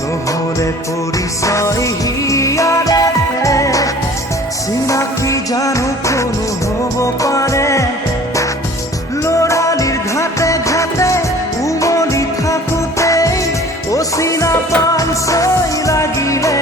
নহলে পৰিচয় হিয়াৰে চিনাকি জানো কোনো হ'ব পাৰে লৰালিৰ ঘাটে ঘাটে উমলি থাকোঁতেই অচিনা পান ছয় লাগিলে